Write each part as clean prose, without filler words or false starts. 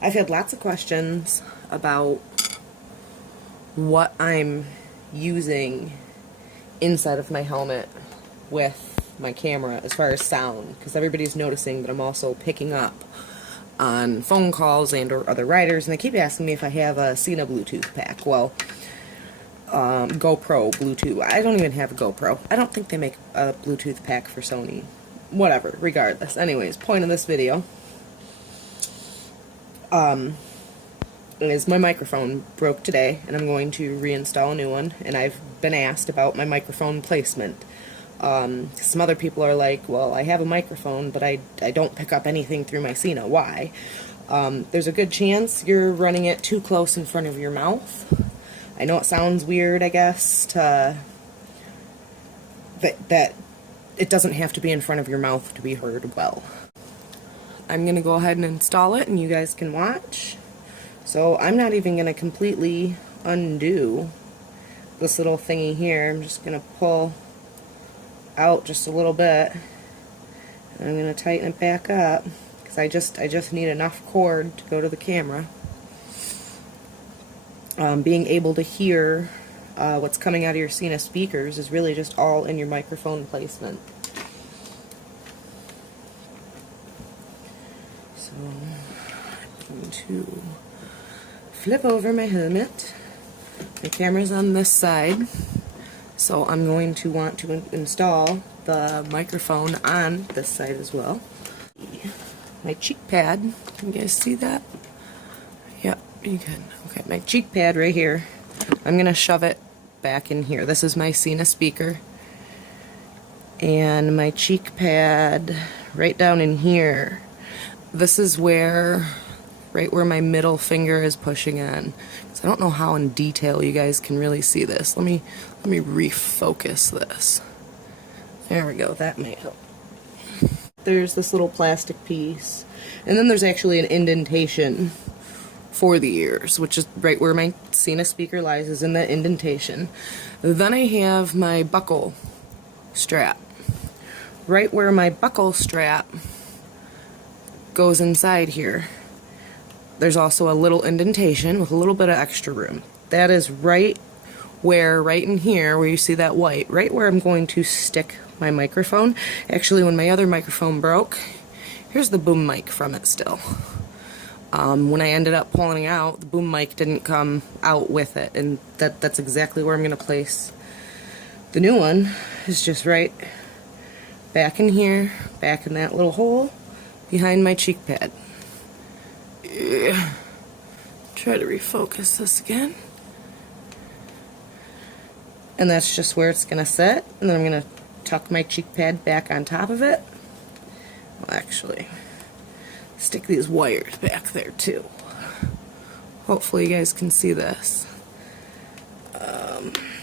I've had lots of questions about what I'm using inside of my helmet with my camera as far as sound, because everybody's noticing that I'm also picking up on phone calls and or other riders, and they keep asking me if I have a Sena Bluetooth pack. Well, GoPro Bluetooth. I don't even have a GoPro. I don't think they make a Bluetooth pack for Sony. Whatever, regardless. Anyways, point of this video is my microphone broke today, and I'm going to reinstall a new one, and I've been asked about my microphone placement. Some other people are like, well, I have a microphone, but I don't pick up anything through my Sena. Why? There's a good chance you're running it too close in front of your mouth. I know it sounds weird, I guess, that it doesn't have to be in front of your mouth to be heard well. I'm going to go ahead and install it, and you guys can watch. So I'm not even going to completely undo this little thingy here. I'm just going to pull out just a little bit. And I'm going to tighten it back up, because I just need enough cord to go to the camera. Being able to hear what's coming out of your Sena speakers is really just all in your microphone placement. So I'm going to flip over my helmet. My camera's on this side, so I'm going to want to install the microphone on this side as well. My cheek pad, can you guys see that? Yep, you can. Okay, my cheek pad right here, I'm going to shove it back in here. This is my Sena speaker. And my cheek pad right down in here. This is where, right where my middle finger is pushing in. So I don't know how in detail you guys can really see this. Let me refocus this. There we go, that might help. There's this little plastic piece. And then there's actually an indentation for the ears, which is right where my Sena speaker lies, is in that indentation. Then I have my buckle strap. Right where my buckle strap goes inside here, there's also a little indentation with a little bit of extra room. That is right in here where you see that white, right where I'm going to stick my microphone. Actually, when my other microphone broke, here's the boom mic from it still. When I ended up pulling it out, the boom mic didn't come out with it, and that's exactly where I'm going to place the new one. Is just right back in here, back in that little hole behind my cheek pad. Yeah. Try to refocus this again. And that's just where it's going to sit, and then I'm going to tuck my cheek pad back on top of it. Well, actually, stick these wires back there too. Hopefully you guys can see this.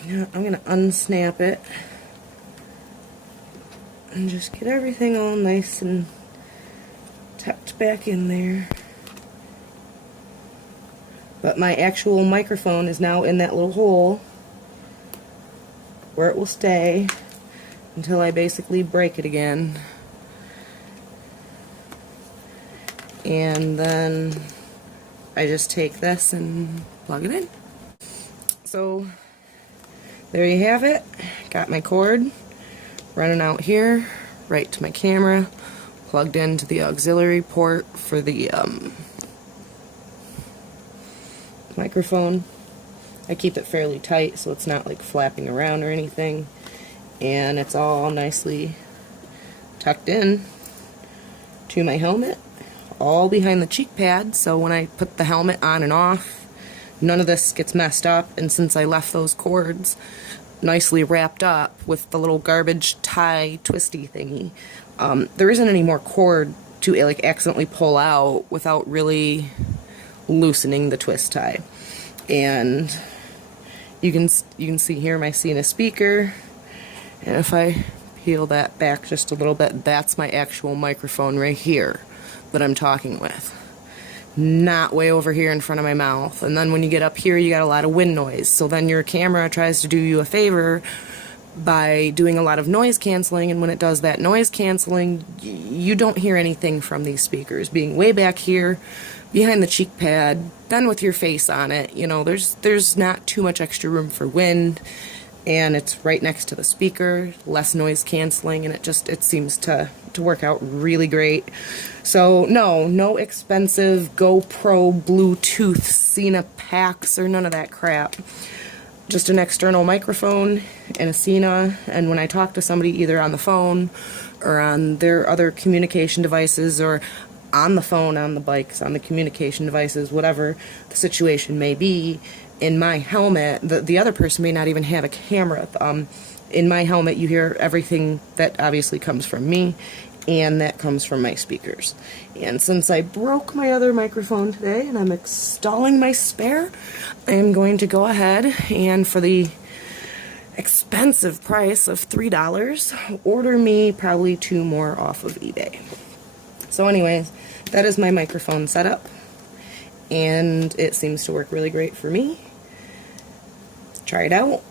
Yeah, I'm going to unsnap it and just get everything all nice and tucked back in there. But my actual microphone is now in that little hole where it will stay until I basically break it again. And then I just take this and plug it in. So there you have it. Got my cord running out here, right to my camera, plugged into the auxiliary port for the microphone. I keep it fairly tight so it's not like flapping around or anything, and it's all nicely tucked in to my helmet, all behind the cheek pad, so when I put the helmet on and off, none of this gets messed up. And since I left those cords nicely wrapped up with the little garbage tie twisty thingy, there isn't any more cord to like accidentally pull out without really loosening the twist tie. And you can see here my Sena speaker, and if I peel that back just a little bit, that's my actual microphone right here that I'm talking with, not way over here in front of my mouth. And then when you get up here, you got a lot of wind noise, so then your camera tries to do you a favor by doing a lot of noise canceling, and when it does that noise canceling, you don't hear anything from these speakers. Being way back here behind the cheek pad, then with your face on it. You know, there's not too much extra room for wind, and it's right next to the speaker, less noise canceling, and it seems to work out really great. So no expensive GoPro Bluetooth Sena packs or none of that crap. Just an external microphone and a Sena, and when I talk to somebody either on the phone or on their other communication devices, or on the phone, on the bikes, on the communication devices, whatever the situation may be, in my helmet, the other person may not even have a camera. In my helmet, you hear everything that obviously comes from me, and that comes from my speakers. And since I broke my other microphone today, and I'm installing my spare, I am going to go ahead and, for the expensive price of $3, order me probably 2 more off of eBay. So anyways, that is my microphone setup, and it seems to work really great for me. Try it out.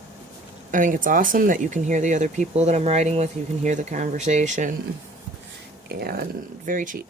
I think it's awesome that you can hear the other people that I'm riding with, you can hear the conversation, and very cheap.